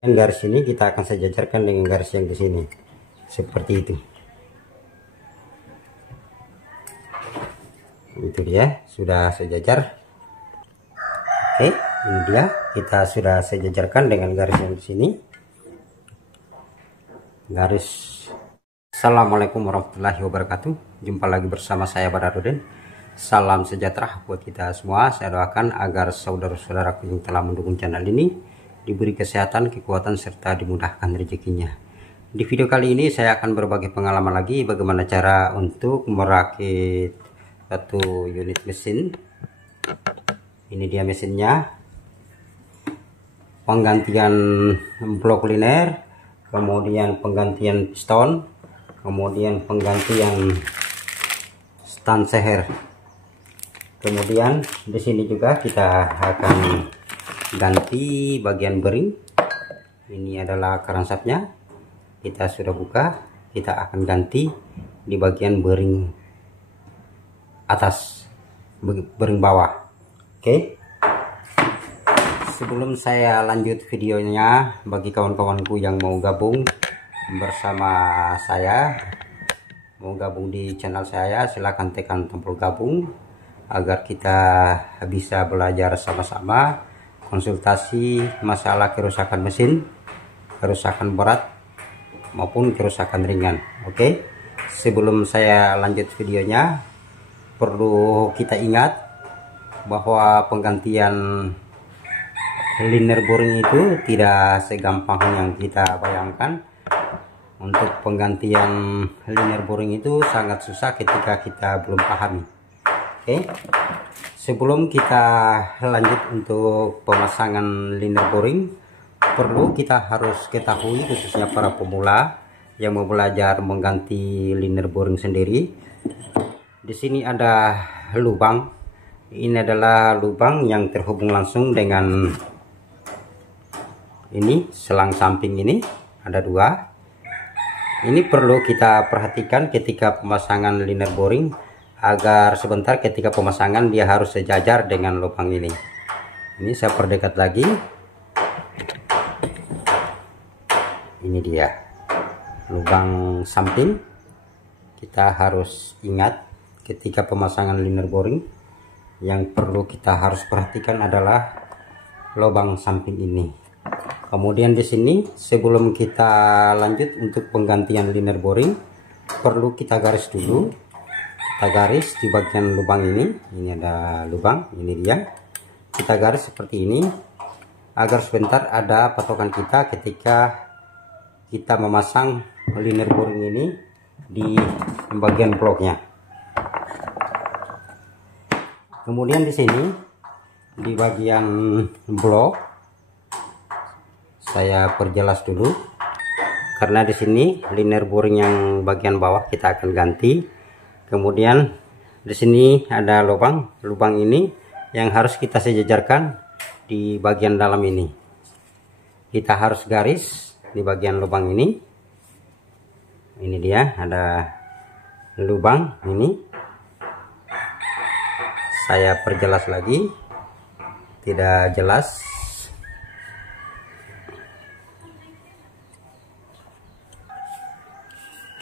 Dan garis ini kita akan sejajarkan dengan garis yang di sini, seperti itu. Itu dia, sudah sejajar. Oke, ini dia, kita sudah sejajarkan dengan garis yang di sini. Garis. Assalamualaikum warahmatullahi wabarakatuh. Jumpa lagi bersama saya Badarudin. Salam sejahtera buat kita semua. Saya doakan agar saudara-saudaraku yang telah mendukung channel ini diberi kesehatan, kekuatan, serta dimudahkan rezekinya. Di video kali ini saya akan berbagi pengalaman lagi bagaimana cara untuk merakit satu unit mesin. Ini dia mesinnya. Penggantian blok liner, kemudian penggantian piston, kemudian penggantian stand seher. Kemudian di sini juga kita akan ganti bagian bearing. Ini adalah keransapnya, kita sudah buka. Kita akan ganti di bagian bearing atas, bearing bawah. Oke. Sebelum saya lanjut videonya, bagi kawan-kawanku yang mau gabung bersama saya, mau gabung di channel saya, silahkan tekan tombol gabung agar kita bisa belajar sama-sama, konsultasi masalah kerusakan mesin, kerusakan berat maupun kerusakan ringan. Oke. Sebelum saya lanjut videonya, perlu kita ingat bahwa penggantian liner boring itu tidak segampang yang kita bayangkan. Untuk penggantian liner boring itu sangat susah ketika kita belum pahami. Oke. Sebelum kita lanjut untuk pemasangan liner boring, perlu kita harus ketahui, khususnya para pemula yang mau belajar mengganti liner boring sendiri. Di sini ada lubang. Ini adalah lubang yang terhubung langsung dengan ini, selang samping ini ada dua. Ini perlu kita perhatikan ketika pemasangan liner boring, agar sebentar ketika pemasangan dia harus sejajar dengan lubang ini. Ini saya perdekat lagi. Ini dia lubang samping. Kita harus ingat ketika pemasangan liner boring, yang perlu kita harus perhatikan adalah lubang samping ini. Kemudian di sini, sebelum kita lanjut untuk penggantian liner boring, perlu kita garis dulu. Kita garis di bagian lubang ini. Ini ada lubang, ini dia. Kita garis seperti ini agar sebentar ada patokan kita ketika kita memasang liner boring ini di bagian bloknya. Kemudian di sini di bagian blok saya perjelas dulu, karena di sini liner boring yang bagian bawah kita akan ganti. Kemudian di sini ada lubang ini yang harus kita sejajarkan di bagian dalam ini. Kita harus garis di bagian lubang ini. Ini dia, ada lubang ini. Saya perjelas lagi, tidak jelas.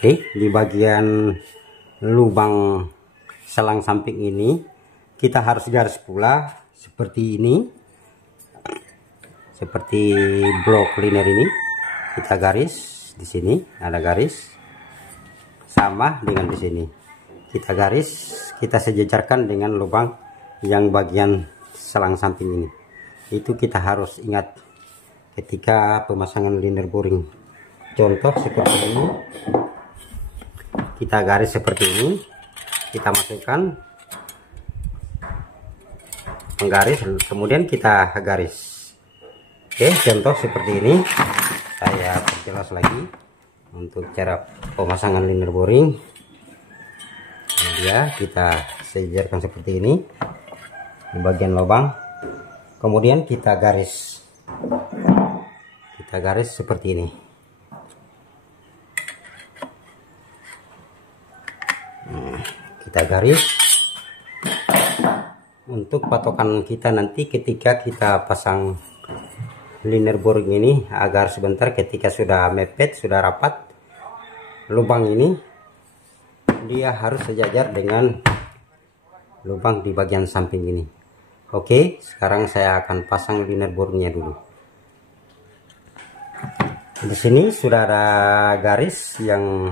Oke, di bagian lubang selang samping ini kita harus garis pula seperti ini, seperti blok liner ini. Kita garis di sini, ada garis sama dengan di sini. Kita garis, kita sejajarkan dengan lubang yang bagian selang samping ini. Itu kita harus ingat ketika pemasangan liner boring. Contoh seperti ini. Kita garis seperti ini, kita masukkan penggaris, kemudian kita garis. Oke, contoh seperti ini. Saya perjelas lagi untuk cara pemasangan liner boring. Ini dia, kita sejajarkan seperti ini di bagian lubang, kemudian kita garis seperti ini. Kita garis untuk patokan kita nanti ketika kita pasang liner boring ini agar sebentar ketika sudah mepet, sudah rapat lubang ini, dia harus sejajar dengan lubang di bagian samping ini. Oke, sekarang saya akan pasang liner boringnya dulu. Di sini sudah ada garis yang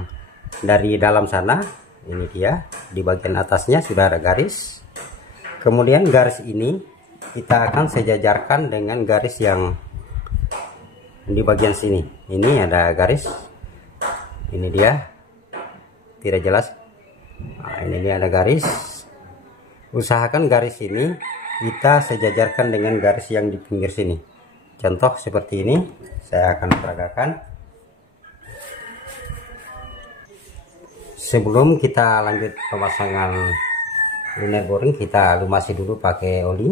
dari dalam sana. Ini dia, di bagian atasnya sudah ada garis. Kemudian garis ini kita akan sejajarkan dengan garis yang di bagian sini. Ini ada garis. Ini dia. Tidak jelas. Nah, ini dia ada garis. Usahakan garis ini kita sejajarkan dengan garis yang di pinggir sini. Contoh seperti ini. Saya akan peragakan. Sebelum kita lanjut pemasangan liner boring, kita lumasi dulu pakai oli.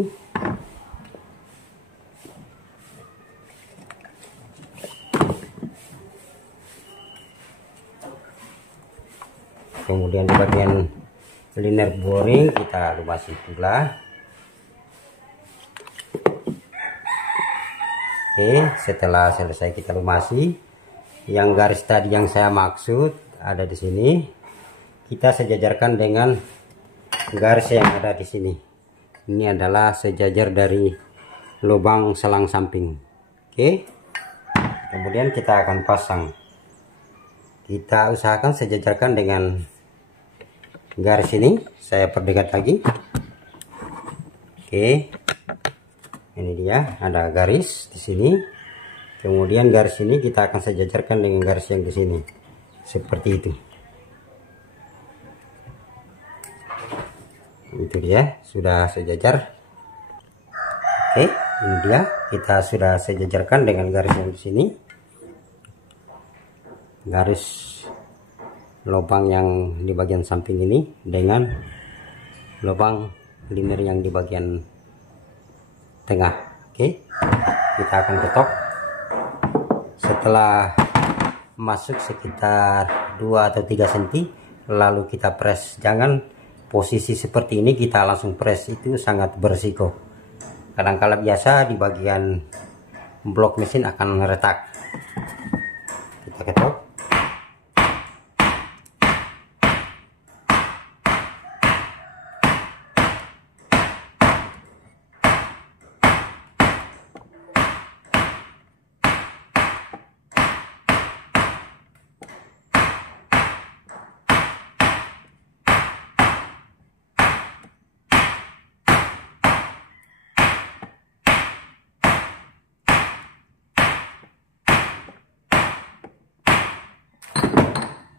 Kemudian di bagian liner boring kita lumasi pula. Oke, setelah selesai kita lumasi, yang garis tadi yang saya maksud ada di sini. Kita sejajarkan dengan garis yang ada di sini. Ini adalah sejajar dari lubang selang samping. Oke. Kemudian kita akan pasang. Kita usahakan sejajarkan dengan garis ini. Saya perdekat lagi. Oke. Ini dia, ada garis di sini. Kemudian garis ini kita akan sejajarkan dengan garis yang di sini. Seperti itu. Itu dia, sudah sejajar. Oke, ini dia, kita sudah sejajarkan dengan garis yang di sini. Garis lubang yang di bagian samping ini dengan lubang liner yang di bagian tengah. Oke, kita akan ketok. Setelah masuk sekitar 2 atau 3 cm, lalu kita press. Jangan posisi seperti ini kita langsung press, itu sangat berisiko. Kadang-kala biasa di bagian blok mesin akan retak. Kita ketok.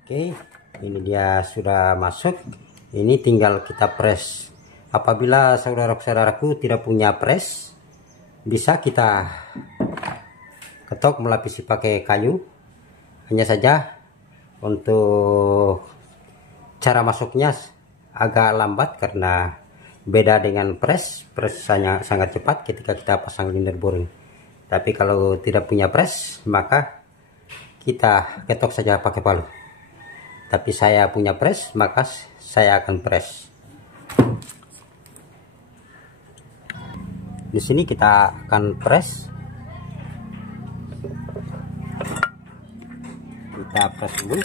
Oke, ini dia sudah masuk. Ini tinggal kita press. Apabila saudara-saudaraku tidak punya press, bisa kita ketok melapisi pakai kayu. Hanya saja untuk cara masuknya agak lambat karena beda dengan press. Press sangat cepat ketika kita pasang liner boring. Tapi kalau tidak punya press, maka kita ketok saja pakai palu. Tapi saya punya press, maka saya akan press. Di sini kita akan press. Kita press dulu.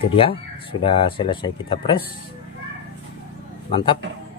Itu dia, sudah selesai kita press. mantap.